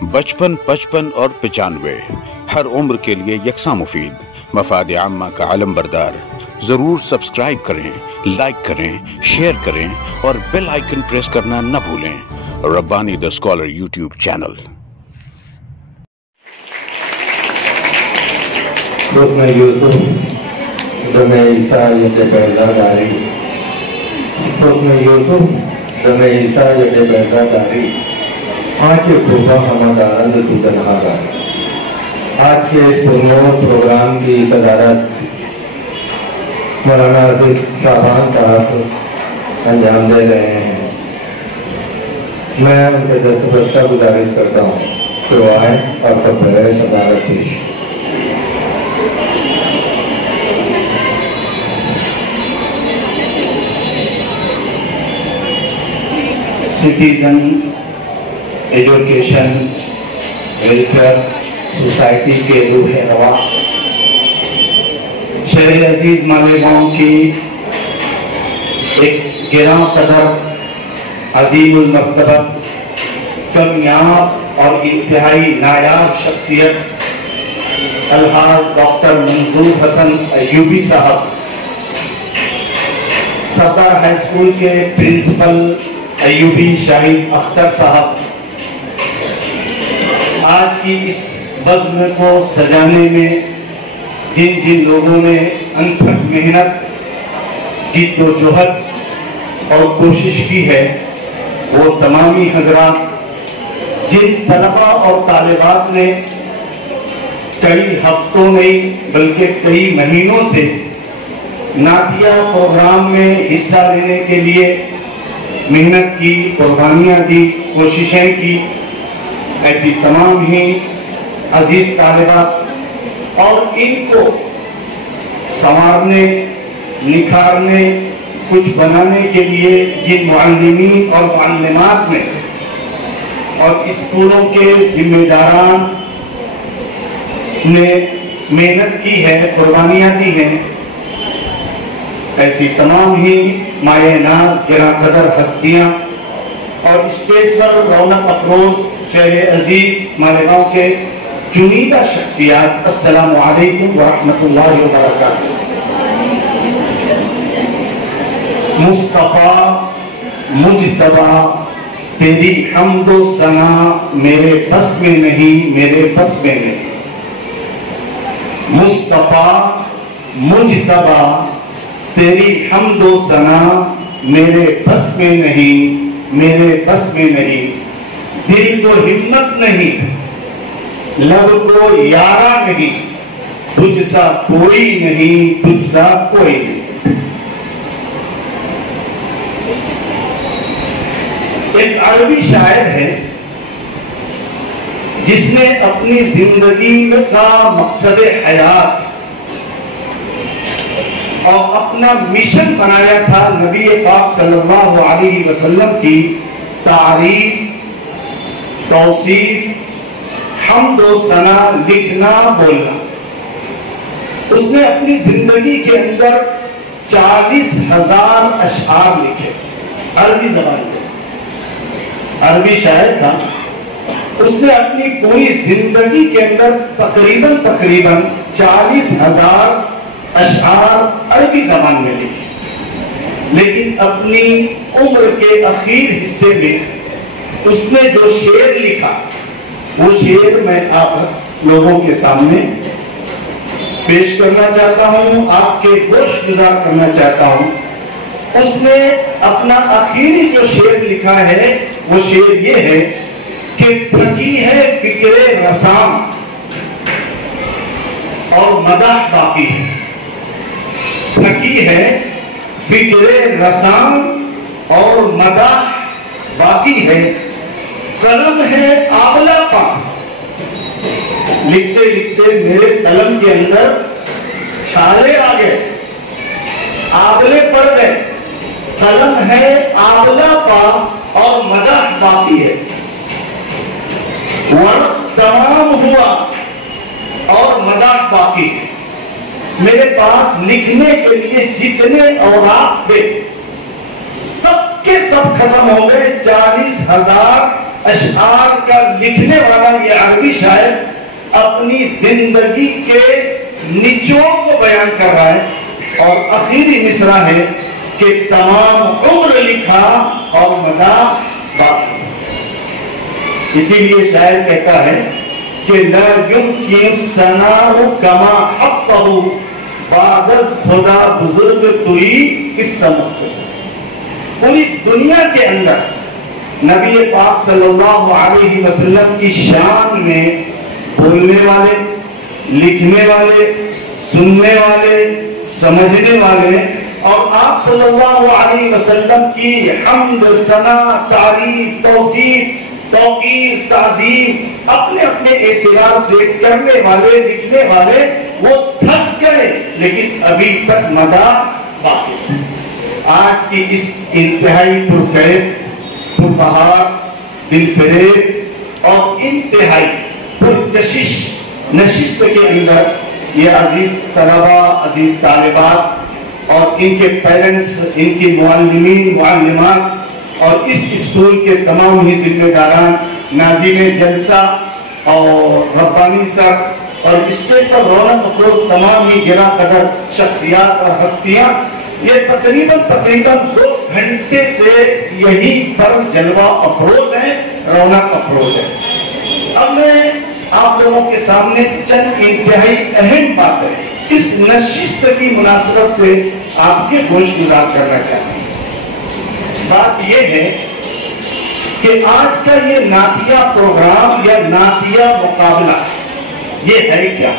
55 55 اور 95 ہر عمر کے لیے یکساں مفید، مفاد عامہ کا علم بردار۔ ضرور سبسکرائب کریں، لائک کریں، شیئر کریں اور بیل آئیکن پریس کرنا نہ بھولیں۔ ربانی دا اسکالر یوٹیوب چینل۔ حسن یوسف دم عیسیٰ پیدا داری، حسن یوسف دم عیسیٰ پیدا داری، آج کے خوبہ حمد آرند تو تنہا گا۔ آج کے پرنور پروگرام کی صدارت مولانا عزیز شعبان صاحب انجام دے رہے ہیں۔ میں ان سے دستبردہ گزارش کرتا ہوں کہ وہ آئیں اور خبر صدارت پیش۔ سٹیزن ایجوکیشن ویلفیئر سوسائٹی کے روح رواں شہر عزیز مالیگاؤں کی ایک گراں قدر عظیم المرتبہ کامیاب اور انتہائی نایاب شخصیت الحاج ڈاکٹر منظور حسن ایوبی صاحب، صدر ہائی اسکول کے پرنسپل ایوبی شاہد اختر صاحب، آج کی اس بزم کو سجانے میں جن جن لوگوں نے انتھک محنت، جد و جہد اور کوشش کی ہے، وہ تمامی حضرات، جن طلبہ اور طالبات نے کئی ہفتوں نہیں بلکہ کئی مہینوں سے نعتیہ پروگرام میں حصہ لینے کے لیے محنت کی، قربانیاں دی، کوششیں کی، ایسی تمام ہی عزیز طالبات اور ان کو سنوارنے، نکھارنے، کچھ بنانے کے لیے جن معلمین اور معلمات نے اور اسکولوں کے ذمہ داران نے محنت کی ہے، قربانیاں دی ہیں، ایسی تمام ہی مایہ ناز گراں قدر ہستیاں اور اسٹیج پر رونق افروز شہر عزیز مالیگاؤں کے چنیدہ شخصیات، السلام علیکم ورحمۃ اللہ وبرکاتہ۔ مصطفیٰ مجتبیٰ تیری حمد و ثنا میرے بس میں نہیں، میرے بس میں نہیں۔ مصطفیٰ مجتبیٰ تیری حمد و ثنا میرے بس میں نہیں، میرے بس میں نہیں۔ دل کو ہمت نہیں، لب کو یارا نہیں، تجھ سا کوئی نہیں، تجھ سا کوئی نہیں۔ ایک عربی شاعر ہے جس نے اپنی زندگی کا مقصد حیات اور اپنا مشن بنایا تھا نبی پاک صلی اللہ علیہ وسلم کی تعریف، توصیف، حمد و ثنا، لکھنا، بولنا۔ اس نے اپنی زندگی کے اندر 40,000 اشعار لکھے، عربی زبان میں، عربی شاعر تھا۔ اس نے اپنی پوری زندگی کے اندر تقریباً 40,000 اشعار عربی زبان میں لکھے، لیکن اپنی عمر کے اخیر حصے میں اس نے جو شعر لکھا، وہ شعر میں آپ لوگوں کے سامنے پیش کرنا چاہتا ہوں، آپ کے گوش گزار کرنا چاہتا ہوں۔ اس نے اپنا آخری جو شعر لکھا ہے، وہ شعر یہ ہے کہ تھکی ہے فکر رسام اور مدح باقی ہے۔ تھکی ہے فکر رسام اور مدح باقی ہے، قلم ہے آبلہ پا۔ لکھتے لکھتے میرے قلم کے اندر چھالے آ گئے، آبلے پڑ گئے، قلم ہے آبلہ پا اور مدح باقی ہے۔ ورق تمام ہوا اور مدح باقی ہے۔ میرے پاس لکھنے کے لیے جتنے اوراق تھے سب کے سب ختم ہو گئے۔ 40,000 اشعار کا لکھنے والا عربی شاعر اپنی زندگی کے نچوڑ کو بیان کر رہا ہے اور آخری مصرع ہے کہ تمام عمر لکھا اور مداح باقی. اسی لیے شاعر کہتا ہے کہ لا يمكن الثناء كما حقه بعد از خدا بزرگ توئی قصہ مختصر. پوری دنیا کے اندر نبی پاک صلی اللہ علیہ وسلم کی شان میں بولنے والے، لکھنے والے، سننے والے، سمجھنے والے اور آپ صلی اللہ علیہ وسلم کی حمد، ثنا، تعریف، توصیف، توقیر، تعظیم اپنے اپنے اعتبار سے کرنے والے، لکھنے والے وہ تھک گئے لیکن ابھی تک مداح باقی. آج کی اس انتہائی پرکیف، پربہار، دل فریب اور انتہائی پرکشش نشست کے اندر یہ عزیز طلبہ، عزیز طالبات اور ان کے پیرنٹس، ان کی معلمین، معلمات اور اس اسکول کے تمام ہی ذمہ داران، ناظرین جلسہ اور ربانی سر اور اسٹیج پر رونق افروز تمام ہی گراں قدر شخصیات اور ہستیاں، یہ تقریباً 2 گھنٹے سے یہی پر جلوہ افروز ہیں، رونق افروز ہیں. اب میں آپ لوگوں کے سامنے چند انتہائی اہم باتیں اس نشست کی مناسبت سے آپ کے گوش گزار کرنا چاہتا ہوں. بات یہ ہے کہ آج کا یہ نعتیہ پروگرام یا نعتیہ مقابلہ یہ ہے کیا؟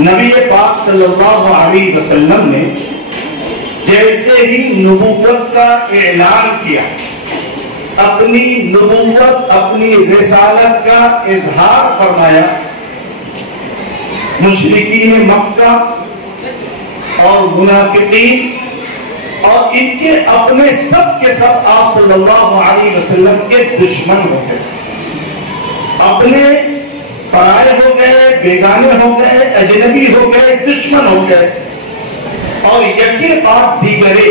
نبی پاک صلی اللہ علیہ وسلم نے جیسے ہی نبوت کا اعلان کیا، اپنی نبوت، اپنی رسالت کا اظہار فرمایا، مشرکین مکہ اور منافقین اور ان کے اپنے سب کے سب آپ صلی اللہ علیہ وسلم کے دشمن ہو گئے، اپنے پرائے ہو گئے، بیگانے ہو گئے، اجنبی ہو گئے، دشمن ہو گئے. اور یکے بعد دیگرے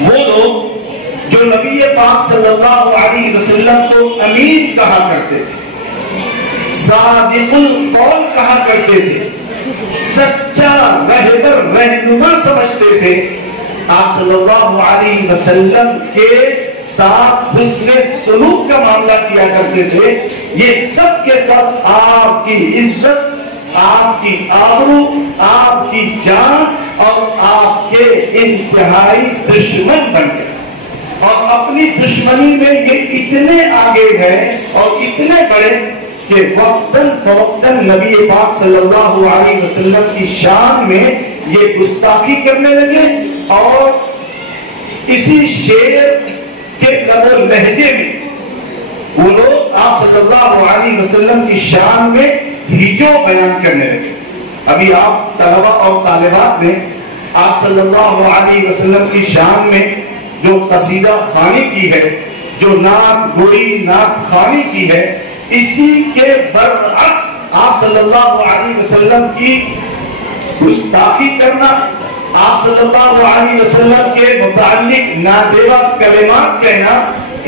وہ لوگ جو نبی پاک صلی اللہ علیہ وسلم کو امین کہا کرتے تھے، صادق القول کہا کرتے تھے، سچا رہبر، رہنما سمجھتے تھے، آپ صلی اللہ علیہ وسلم کے ساتھ حسن سلوک کا معاملہ کیا کرتے تھے، یہ سب کے سب آپ کی عزت، آپ کی آبرو، آپ کی جان اور آپ کے انتہائی دشمن بن گئے. اور اپنی دشمنی میں یہ اتنے آگے گئے اور اتنے بڑے کہ وقتاً فوقتاً نبی پاک صلی اللہ علیہ وسلم کی شان میں یہ گستاخی کرنے لگے اور اسی شعر کے لب و لہجے میں وہ لوگ آپ صلی اللہ علیہ وسلم کی شان میں ہجو بیان کرنے لگے. ابھی آپ طلبہ اور طالبات نے آپ صلی اللہ علیہ وسلم کی شان میں جو قصیدہ خوانی کی ہے، جو نعت گوئی، نعت خوانی کی ہے، اسی کے برعکس آپ صلی اللہ علیہ وسلم کی گستاخی کرنا، آپ صلی اللہ علیہ وسلم کے متعلق نازیبا کلمات کہنا،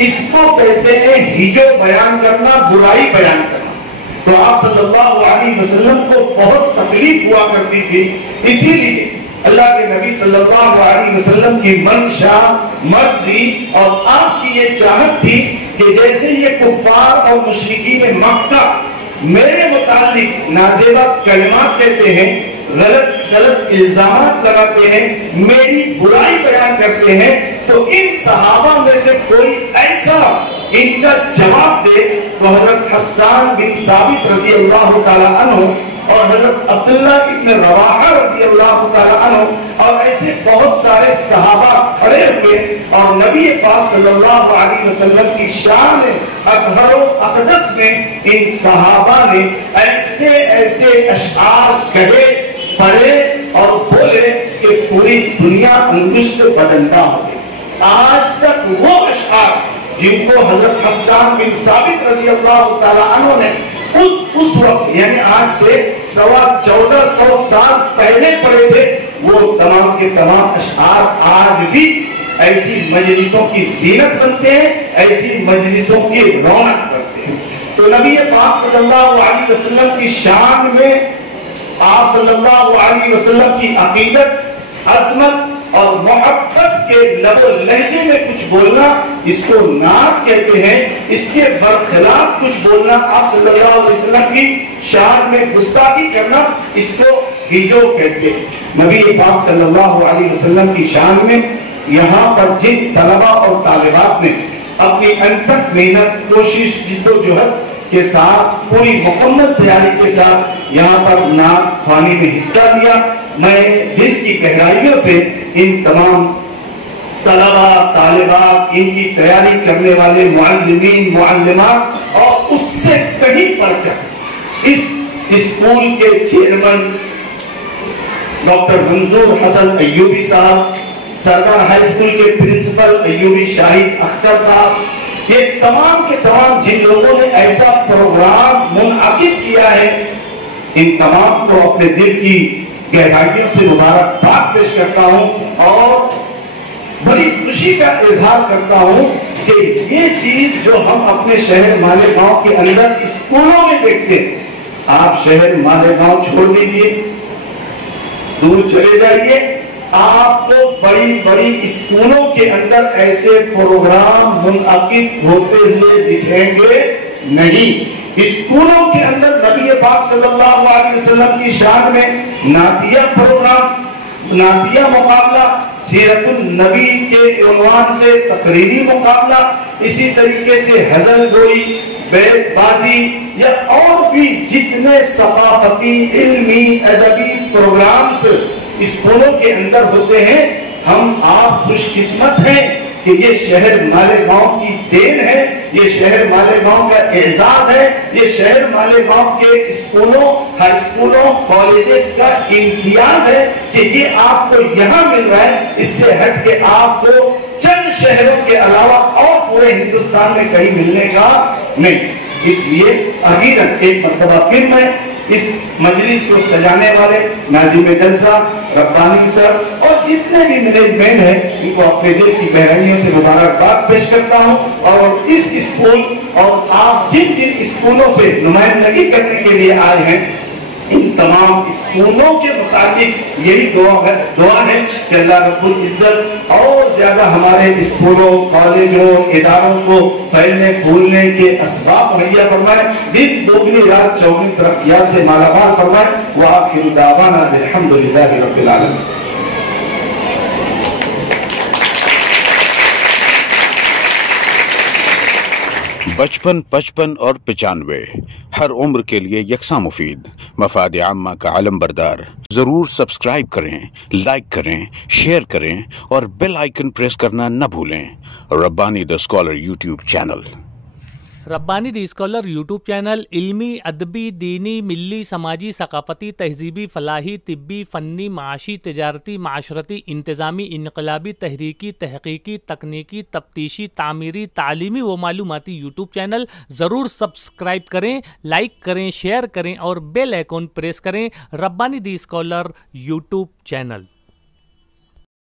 اس کو کہتے ہیں ہجو بیان کرنا، برائی بیان کرنا. تو آپ صلی اللہ علیہ وسلم کو بہت تکلیف ہوا کرتی تھی. اسی لیے اللہ کے نبی صلی اللہ علیہ وسلم کی منشا، مرضی اور آپ کی یہ چاہت تھی کہ جیسے یہ کفار اور مشرکین مکہ میرے متعلق نازیبا کلمات کہتے ہیں، غلط سلط الزامات لگاتے ہیں، میری برائی بیان کرتے ہیں، تو ان صحابہ میں سے کوئی ایسا ان کا جواب دے تو حضرت حسان بن ثابت رضی اللہ تعالی عنہ اور حضرت عبداللہ ابن رواحہ رضی اللہ تعالی عنہ اور ایسے بہت سارے صحابہ کھڑے ہوئے اور نبی پاک صلی اللہ علیہ وسلم کی شان اطہر و اقدس میں ان صحابہ نے ایسے ایسے اشعار کہے، پڑھے اور بولے کہ پوری دنیا انگشت بدندہ ہو گئی. آج تک وہ اشعار جن کو حضرت حسان بن ثابت رضی اللہ تعالی عنہ نے اس وقت یعنی آج سے 1450 سال پہلے پڑھے تھے، وہ تمام کے تمام اشعار آج بھی ایسی مجلسوں کی زینت بنتے ہیں، ایسی مجلسوں کی رونق کرتے ہیں۔ تو نبی پاک صلی اللہ علیہ وسلم کی شان میں آپ صلی اللہ علیہ وسلم کی عقیدت، عظمت اور محبت کے لب و لہجے میں کچھ بولنا، اس کو نعت کہتے ہیں۔ اس کے برخلاف کچھ بولنا، آپ صلی اللہ علیہ وسلم کی شان میں گستاخی کرنا، اس کو ہجو کہتے ہیں۔ نبی پاک صلی اللہ علیہ وسلم کی شان میں یہاں پر جن طلبہ اور طالبات نے اپنی انتھک محنت، کوشش، جد و جہد کے ساتھ، پوری مکمل تیاری کے ساتھ یہاں پر نعت خوانی میں حصہ لیا، میں دل کی گہرائیوں سے ان تمام طلبہ، طالبات، ان کی تیاری کرنے والے معلمین، معلمات اور اس سے کہیں بڑھ کر اس اسکول کے چیئرمین ڈاکٹر منظور حسن ایوبی صاحب، سردار ہائی اسکول کے پرنسپل ایوبی شاہد اختر صاحب، یہ تمام کے تمام جن لوگوں نے ایسا پروگرام منعقد کیا ہے، ان تمام کو اپنے دل کی گہرائیوں سے مبارکباد پیش کرتا ہوں اور بڑی خوشی کا اظہار کرتا ہوں کہ یہ چیز جو ہم اپنے شہر مالیگاؤں کے اندر اسکولوں میں دیکھتے ہیں، آپ شہر مالیگاؤں چھوڑ دیجئے، دور چلے جائیے، آپ کو بڑی بڑی اسکولوں کے اندر ایسے پروگرام منعقد ہوتے ہوئے دکھیں گے نہیں۔ اسکولوں کے اندر نبی پاک صلی اللہ علیہ وسلم کی شان میں نعتیہ پروگرام، نعتیہ مقابلہ، سیرت النبی کے عنوان سے تقریری مقابلہ، اسی طریقے سے غزل گوئی، بیت بازی یا اور بھی جتنے ثقافتی، علمی، ادبی پروگرامز اسکولوں کے اندر ہوتے ہیں، ہم آپ خوش قسمت ہیں کہ یہ شہر مالیگاؤں کی دین ہے، یہ شہر مالیگاؤں کا اعزاز ہے، یہ شہر مالیگاؤں کے اسکولوں، ہائی اسکولوں، کالجز کا امتیاز ہے کہ یہ آپ کو یہاں مل رہا ہے، اس سے ہٹ کے آپ کو چند شہروں کے علاوہ اور پورے ہندوستان میں کہیں ملنے کا نہیں۔ اس لیے اخیراً ایک مرتبہ پھر میں اس مجلس کو سجانے والے ناظم جلسہ ربانی سر اور جتنے بھی مینجمنٹ ہیں، ان کو اپنے دل کی گہرائیوں سے مبارکباد پیش کرتا ہوں، اور اس اسکول اور آپ جن جن اسکولوں سے نمائندگی کرنے کے لیے آئے ہیں، ان تمام اسکولوں کے متعلق یہی دعا ہے کہ اللہ رب العزت اور زیادہ ہمارے اسکولوں، کالجوں، اداروں کو پھیلنے پھولنے کے اسباب مہیا فرمائے، دن دوگنی رات چوگنی ترقیات سے مالا مال فرمائے۔ وآخر دعوانا الحمدللہ رب العالمین۔ بچپن، 55 اور 95 ہر عمر کے لیے یکساں مفید، مفاد عامہ کا علم بردار۔ ضرور سبسکرائب کریں، لائک کریں، شیئر کریں اور بیل آئیکن پریس کرنا نہ بھولیں۔ ربانی دی اسکالر یوٹیوب چینل۔ ربانی دی اسکالر یوٹیوب چینل علمی، ادبی، دینی، ملی، سماجی، ثقافتی، تہذیبی، فلاحی، طبی، فنی، معاشی، تجارتی، معاشرتی، انتظامی، انقلابی، تحریکی، تحقیقی، تکنیکی، تفتیشی، تعمیری، تعلیمی و معلوماتی یوٹیوب چینل۔ ضرور سبسکرائب کریں، لائک کریں، شیئر کریں اور بیل آئیکن پریس کریں۔ ربانی دی اسکالر یوٹیوب چینل۔